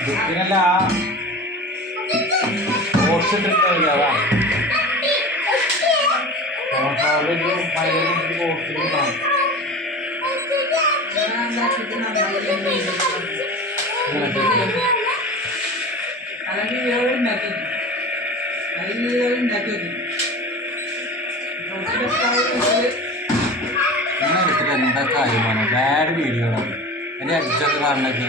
ബുക്കിനല്ല oats ഇട്ടിട്ടില്ല അങ്ങനെ എടുത്തിട്ട് എന്താ കാര്യമാണ് ബാഡ് വീഡിയോകളാണ് എൻ്റെ അഡ്ജൊക്കെ കാണുന്നൊക്കെ